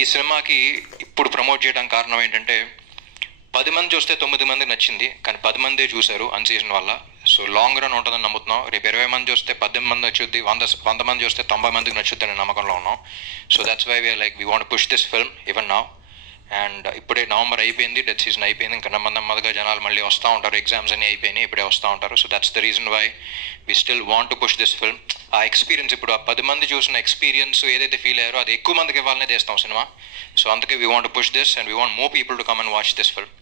ఈ సినిమాకి ఇప్పుడు ప్రమోట్ చేయడానికి కారణం ఏంటంటే 10 మంది చూస్తే 9 మంది నచ్చింది, కానీ 10 మందే చూశారు అన్సీజన్ వల్ల. సో లాంగ్ రన్ ఉంటుందని నమ్ముతున్నాం. రేపు 20 మంది చూస్తే 18 మంది నచ్చుద్ది, 100 మంది చూస్తే 90 మందికి నచ్చుద్ది అనే నమ్మకంలో ఉన్నాం. So that's why we are like we want push this film even now. And ఇప్పుడే నవంబర్ అయిపోయింది, డెత్ సీజన్ అయిపోయింది, ఇంకా నెమ్మదిగా జనాలు మళ్ళీ వస్తూ ఉంటారు, ఎగ్జామ్స్ అన్నీ అయిపోయినాయి, ఇప్పుడే వస్తూ ఉంటారు. So that's the reason why we still want to push this film. ఆ ఎక్స్పీరియన్స్, ఇప్పుడు ఆ 10 మంది చూసిన ఎక్స్పీరియన్స్ ఏదైతే ఫీల్ అయ్యారో అది ఎక్కువ మందికి ఇవ్వాలనే చేస్తాం సినిమా. సో అందుకే we want to push this and we want more people to come and watch this film.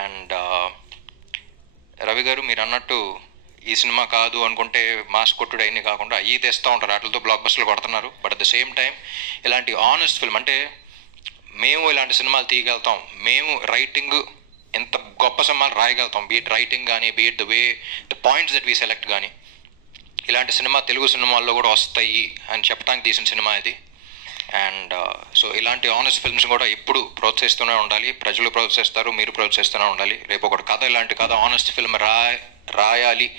And Ravi గారు, మీరు అన్నట్టు ఈ సినిమా కాదు అనుకుంటే మాస్ కొట్టుడు అన్నీ కాకుండా అయ్యి తెస్తూ ఉంటారు, వాటితో బ్లాక్ బస్టర్లు కొడుతున్నారు. But at the same time ఇలాంటి ఆనెస్ట్ ఫిల్మ్ అంటే మేము ఇలాంటి సినిమాలు తీయగలుగుతాం, మేము రైటింగ్ ఎంత గొప్ప సినిమాలు రాయగలుగుతాం, బీట్ రైటింగ్ కానీ, beat the way the points that we select కానీ, ఇలాంటి సినిమా తెలుగు సినిమాల్లో కూడా వస్తాయి అని చెప్పడానికి తీసిన సినిమా ఇది. అండ్ సో ఇలాంటి ఆనెస్ట్ ఫిల్మ్స్ కూడా ఎప్పుడు ప్రోత్సహిస్తూనే ఉండాలి, ప్రజలు ప్రోత్సహిస్తారు, మీరు ప్రోత్సహిస్తూనే ఉండాలి. రేపు ఒకటి కథ, ఇలాంటి కథ ఆనెస్ట్ ఫిల్మ్ రాయాలి,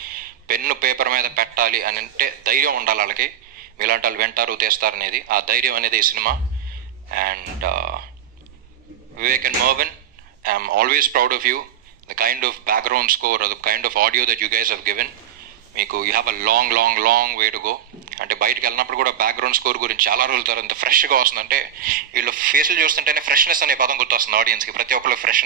పెన్ను పేపర్ మీద పెట్టాలి అని అంటే ధైర్యం ఉండాలి వాళ్ళకి. ఇలాంటి వాళ్ళు వింటారు, తీస్తారు అనేది, ఆ ధైర్యం అనేది ఈ cinema. And Vivek and Marvin, I'm always proud of you. The kind of background score, the kind of audio that you guys have given, మీకు you have a long way to go. అంటే బయటకు వెళ్ళినప్పుడు కూడా బ్యాక్గ్రౌండ్ స్కోర్ గురించి చాలా రోజుల తర్వాత ఎంత ఫ్రెష్గా వస్తుందంటే, వీళ్ళు ఫేసులు చూస్తుంటేనే ఫ్రెష్నెస్ అనే పదం గుర్తొస్తుంది ఆడియన్స్కి, ప్రతి ఒక్కళ్ళు ఫ్రెష్నెస్.